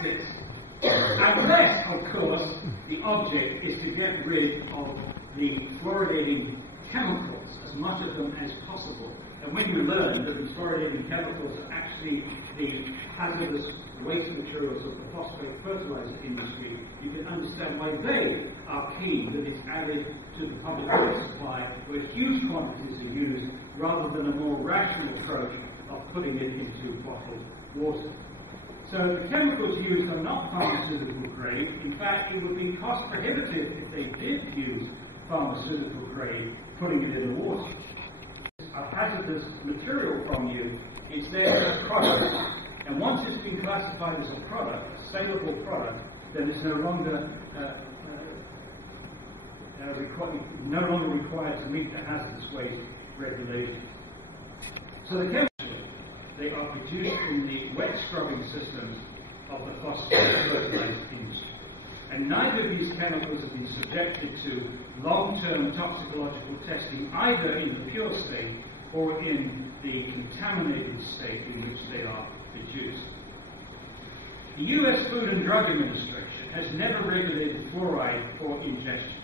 plastics, unless, of course, the object is to get rid of the fluoridating chemicals, as much of them as possible. And when you learn that these fluoridating chemicals are actually the hazardous waste materials of the phosphate fertilizer industry, you can understand why they are key that it's added to the public water supply, where huge quantities are used, rather than a more rational approach of putting it into bottled water. So the chemicals used are not pharmaceutical grade. In fact, it would be cost prohibitive if they did use pharmaceutical grade, putting it in the water. A hazardous material from you is there as a product, and once it's been classified as a product, a saleable product, then it's no longer required to meet the hazardous waste regulations. So the chemicals, they are produced in the wet scrubbing systems of the phosphate fertilizer industry. And neither of these chemicals have been subjected to long-term toxicological testing, either in the pure state or in the contaminated state in which they are produced. The U.S. Food and Drug Administration has never regulated fluoride for ingestion.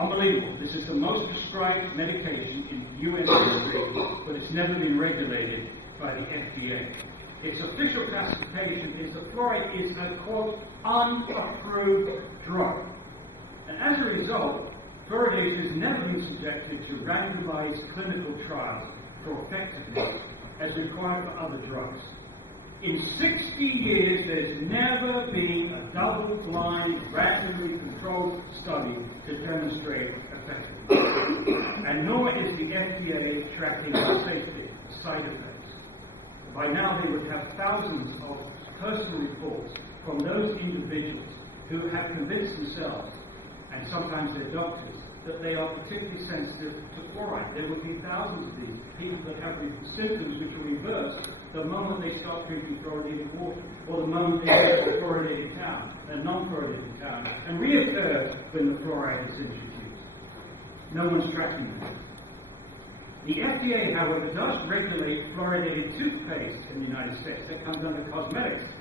Unbelievable. This is the most prescribed medication in U.S. history, but it's never been regulated by the FDA. Its official classification is that fluoride is a, quote, unapproved drug. And as a result, fluoridation has never been subjected to randomized clinical trials for effectiveness as required for other drugs. In 60 years, there's never been a double-blind, randomly controlled study to demonstrate effectiveness. And nor is the FDA tracking safety, side effects. By now, they would have thousands of personal reports from those individuals who have convinced themselves, and sometimes their doctors, that they are particularly sensitive to fluoride. There would be thousands of these people that have symptoms which are reversed the moment they start drinking fluoridated water, or the moment they go to a fluoridated town, a non-fluoridated town, and reoccurs when the fluoride is introduced. No one's tracking them. The FDA, however, does regulate fluoridated toothpaste in the United States. That comes under cosmetics.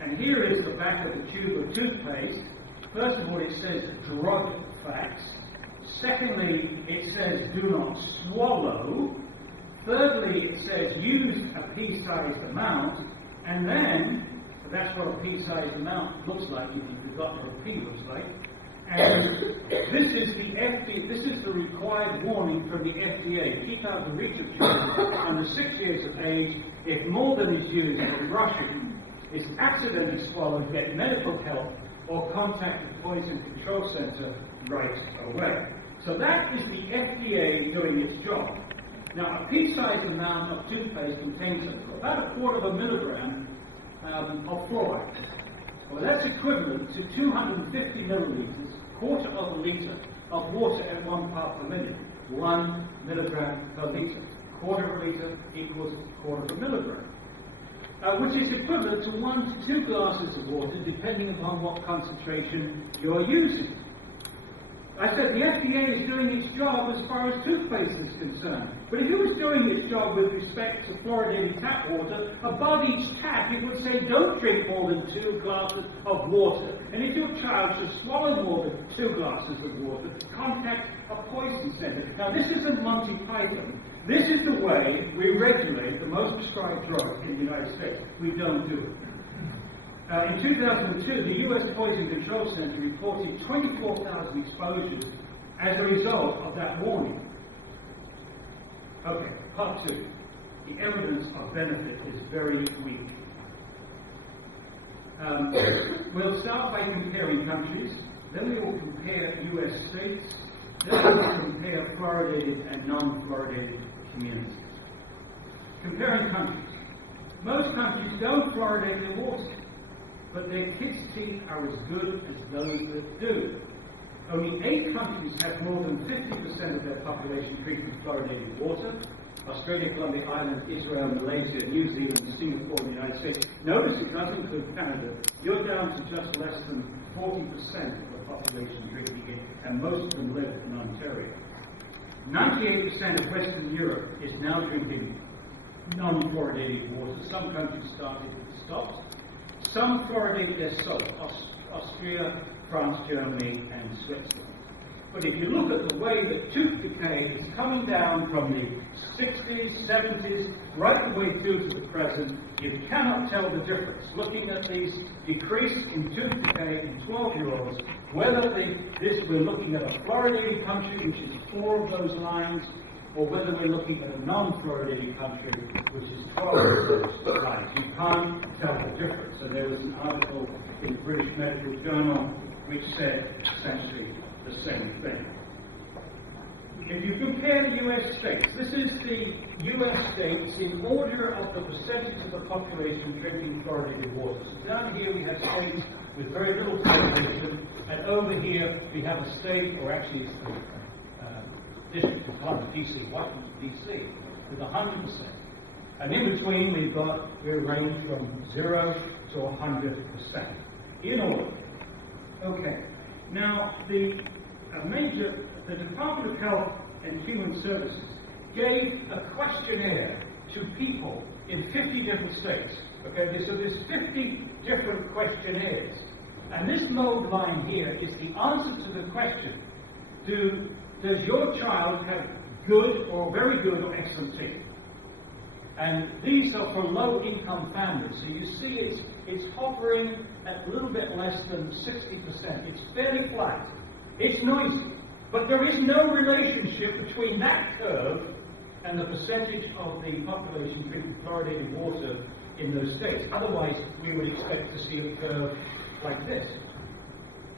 And here is the back of the tube of toothpaste. First of all, it says drug facts. Secondly, it says do not swallow. Thirdly, it says use a pea-sized amount. And then, that's what a pea-sized amount looks like if you've forgotten what a pea looks like. And this is the required warning from the FDA. Keep out of the reach of children under 6 years of age. If more than is used in brushing, is accidentally swallowed, get medical help, or contact the Poison Control Center right away. So that is the FDA doing its job. Now, a pea-sized amount of toothpaste contains about a quarter of a milligram of fluoride. Well, that's equivalent to 250 milliliters, quarter of a liter of water at 1 part per minute. 1 milligram per liter. Quarter of a liter equals quarter of a milligram. Which is equivalent to 1 to 2 glasses of water, depending upon what concentration you're using. I said the FDA is doing its job as far as toothpaste is concerned. But if it was doing its job with respect to fluoridated tap water, above each tap it would say don't drink more than 2 glasses of water. And if your child should swallow more than 2 glasses of water, contact a poison center. Now this isn't Monty Python. This is the way we regulate the most prescribed drugs in the United States. We don't do it. In 2002, the U.S. Poison Control Center reported 24,000 exposures as a result of that warning. Okay, part 2. The evidence of benefit is very weak. We'll start by comparing countries, then we will compare U.S. states, then we will compare fluoridated and non-fluoridated communities. Comparing countries. Most countries don't fluoridate their water, but their kids' teeth are as good as those that do. Only 8 countries have more than 50% of their population treated with fluoridated water. Australia, Columbia, Ireland, Israel, Malaysia, New Zealand, Singapore, and the United States. Notice it doesn't include Canada. You're down to just less than 40% of the population drinking it, and most of them live in Ontario. 98% of Western Europe is now drinking non-fluoridated water. Some countries started, stopped. some fluoridate their soap, Austria, France, Germany, and Switzerland. But if you look at the way that tooth decay is coming down from the 60s, 70s, right the way through to the present, you cannot tell the difference. Looking at these decrease in tooth decay in 12-year-olds, whether we're looking at a fluoridated country, which is 4 of those lines, or whether we're looking at a non-fluoridated country, which is 12 of those lines. You can't tell the difference. So there was an article in the British Medical Journal which said essentially the same thing. If you compare the US states, this is the US states in order of the percentage of the population drinking fluoridated water. So down here we have states with very little population, and over here we have a state, or actually District of Columbia, DC, Washington, DC, with 100%. And in between we range from 0 to 100% in order. Okay. Now, the Department of Health and Human Services gave a questionnaire to people in 50 different states. Okay, so there's 50 different questionnaires. And this mode line here is the answer to the question, does your child have good or very good or excellent teeth? And these are for low-income families. So you see it's hovering at a little bit less than 60%. It's fairly flat. It's noisy. But there is no relationship between that curve and the percentage of the population drinking fluoridated water in those states. Otherwise, we would expect to see a curve like this.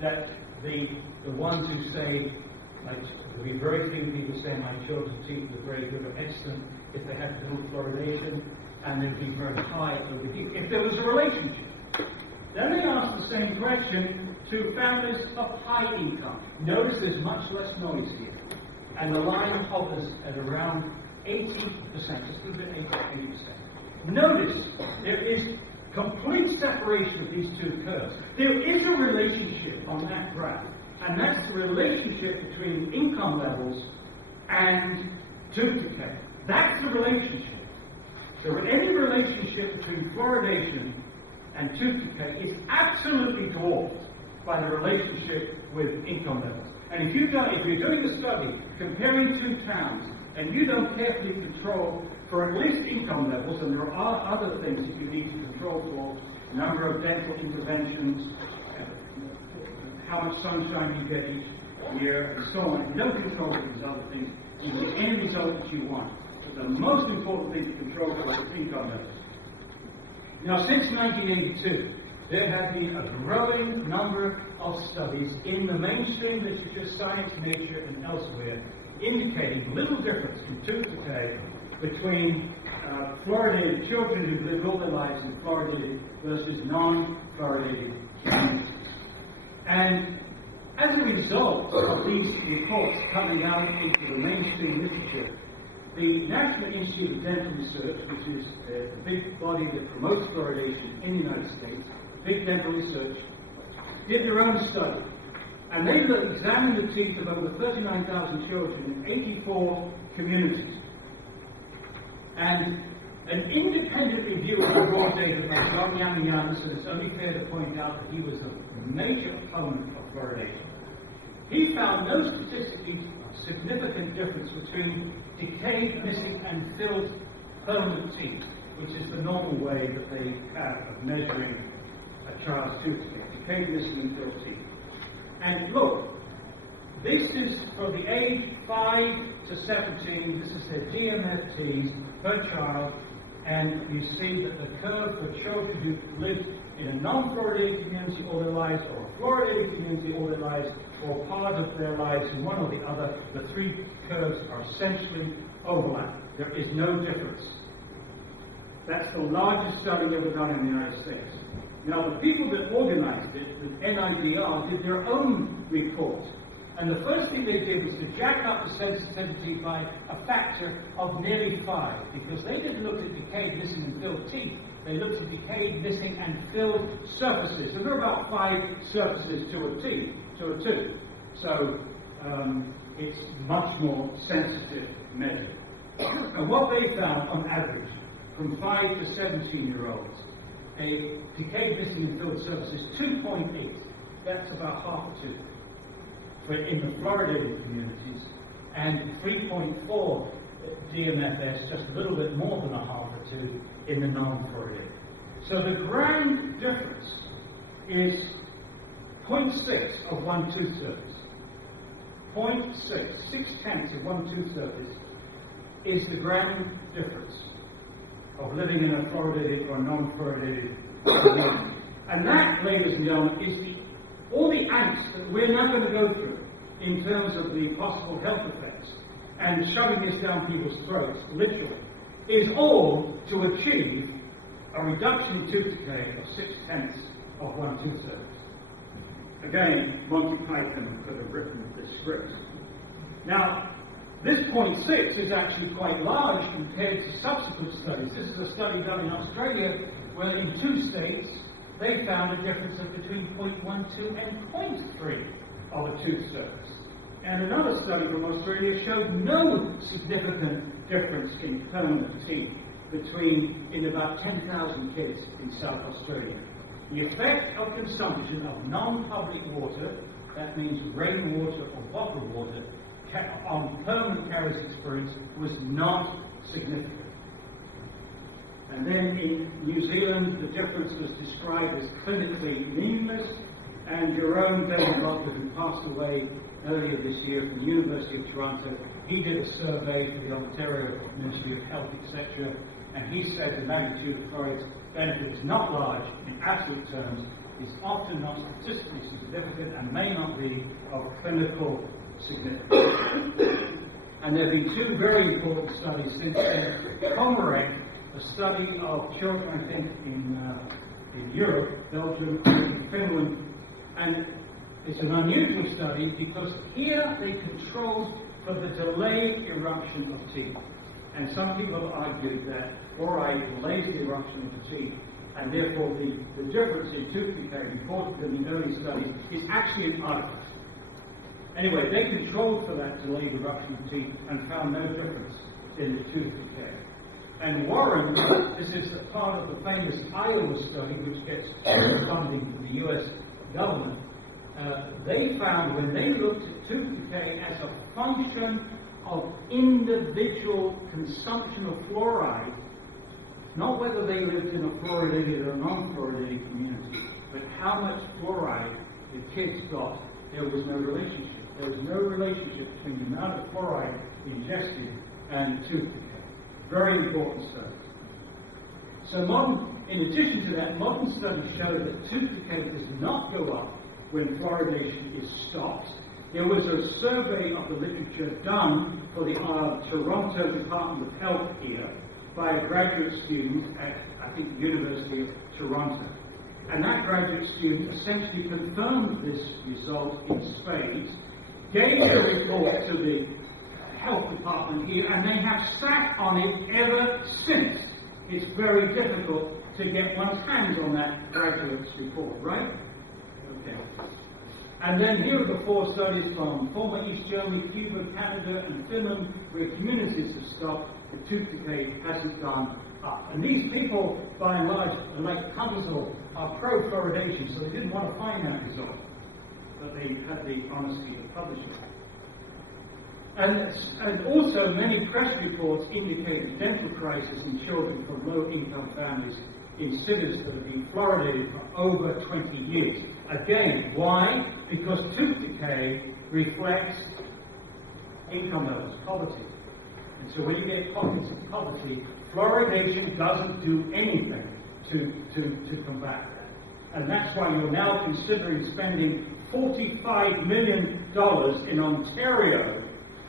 That the ones who say, there'll be very few people saying my children's teeth were very good or excellent if they had no fluoridation, and they'd be very high over here, if there was a relationship. Then they asked the same question to families of high income. Notice there's much less noise here, and the line hovers at around 80%, just a little bit 80%. Notice there is complete separation of these two curves. There is a relationship on that graph, and that's the relationship between income levels and tooth decay. That's the relationship. So any relationship between fluoridation and tooth decay is absolutely dwarfed by the relationship with income levels. And if you're doing a study comparing two towns, and you don't carefully control for at least income levels, and there are other things that you need to control for, number of dental interventions, how much sunshine you get each year, and so on. If you don't control these other things, you get any result that you want. But the most important thing to control for is income levels. Now, since 1982, there have been a growing number of studies in the mainstream literature, science, nature, and elsewhere, indicating little difference in tooth decay between fluoridated children who live all their lives in fluoridated versus non-fluoridated communities. And as a result of these reports coming out into the mainstream literature, the National Institute of Dental Research, which is the big body that promotes fluoridation in the United States, big dental research, did their own study. And they examined the teeth of over 39,000 children in 84 communities. And an independent review of the raw data by John Yamianis, and it's only fair to point out that he was a major opponent of fluoridation. He found no statistically significant difference between decayed, missing, and filled permanent teeth, which is the normal way that they have of measuring a child's tooth decay. Decayed, missing, and filled teeth. And look, this is for the age 5 to 17, this is their DMFTs per child, and you see that the curve for children who live in a non-fluoridated community all their lives, or a fluoridated community all their lives, or part of their lives in one or the other, the three curves are essentially overlap. There is no difference. That's the largest study ever done in the United States. Now, the people that organized it, the NIDR, did their own report. And the first thing they did was to jack up the sensitivity by a factor of nearly 5, because they didn't look at decayed, missing, and filled teeth. They looked at decayed, missing, and filled surfaces. And there are about 5 surfaces to a tooth. So it's much more sensitive measure. And what they found on average, from 5 to 17-year-olds, a decayed missing and filled surface is 2.8. That's about half a tooth in the fluoridated communities, and 3.4 DMFS, just a little bit more than a half a tooth in the non-fluoridated. So the grand difference is 0.6 of one tooth surface. 0.6, 6/10 of one tooth surface is the grand difference of living in a fluoridated or non-fluoridated community. And that, ladies and gentlemen, is all the angst that we're now going to go through in terms of the possible health effects and shoving this down people's throats, literally, is all to achieve a reduction in tooth decay of 6/10 of one tooth surface. Again, Monty Python could have written this script. Now, this 0.6 is actually quite large compared to subsequent studies. This is a study done in Australia where in 2 states they found a difference of between 0.12 and 0.3 of a tooth surface. And another study from Australia showed no significant difference in permanent teeth in about 10,000 kids in South Australia. The effect of consumption of non-public water, that means rainwater or bottled water, on permanent caries experience was not significant. And then in New Zealand, the difference was described as clinically meaningless, and Jerome David, who passed away earlier this year from the University of Toronto, he did a survey for the Ontario Ministry of Health, etc., and he said the magnitude of fluoride's benefit is not large in absolute terms, is often not statistically significant, and may not be of clinical significance. And there have been 2 very important studies since then. Connett, a study of children, I think, in Europe, Belgium, Finland, and it's an unusual study because here they controlled for the delayed eruption of teeth. And some people have argued that fluoride delays the eruption of the teeth, and therefore the difference in tooth decay reported in the early studies is actually an artifact. Anyway, they controlled for that delayed eruption of teeth and found no difference in the tooth decay. And Warren, this is a part of the famous Iowa study, which gets funding from the U.S. government. They found when they looked at tooth decay as a function of individual consumption of fluoride, not whether they lived in a fluoridated or non-fluoridated community, but how much fluoride the kids got, there was no relationship. There was no relationship between the amount of fluoride ingested and tooth decay. Very important study. So in addition to that, modern studies show that tooth decay does not go up when fluoridation is stopped. There was a survey of the literature done for the Toronto Department of Health here by a graduate student at, I think, the University of Toronto. And that graduate student essentially confirmed this result in spades, gave a report to the health department here, and they have sat on it ever since. It's very difficult to get one's hands on that graduate's report, right? Okay. And then here are the 4 studies from former East Germany, Cuba, Canada, and Finland, where communities have stopped, the tooth decay hasn't gone up. And these people, by and large, like Connett, are pro-fluoridation, so they didn't want to find that result. But they had the honesty to publish it. And also, many press reports indicate a dental crisis in children from low-income families in cities that have been fluoridated for over 20 years. Again, why? Because tooth decay reflects income levels, poverty. And so when you get pockets of poverty, fluoridation doesn't do anything to combat that. And that's why you're now considering spending $45 million in Ontario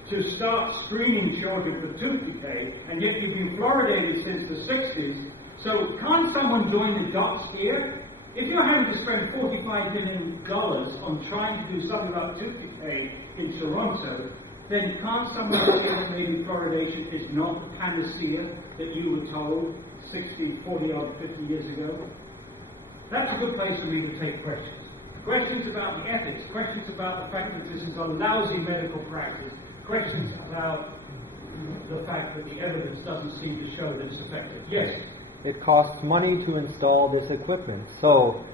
to start screening children for tooth decay, and yet you've been fluoridated since the 60s. So can't someone join the dots here? If you're having to spend $45 million on trying to do something about tooth decay in Toronto, then can't someone say that maybe fluoridation is not the panacea that you were told 60, 40, or 50 years ago? That's a good place for me to take questions. Questions about the ethics, questions about the fact that this is a lousy medical practice, questions about the fact that the evidence doesn't seem to show that it's effective. Yes? it costs money to install this equipment. So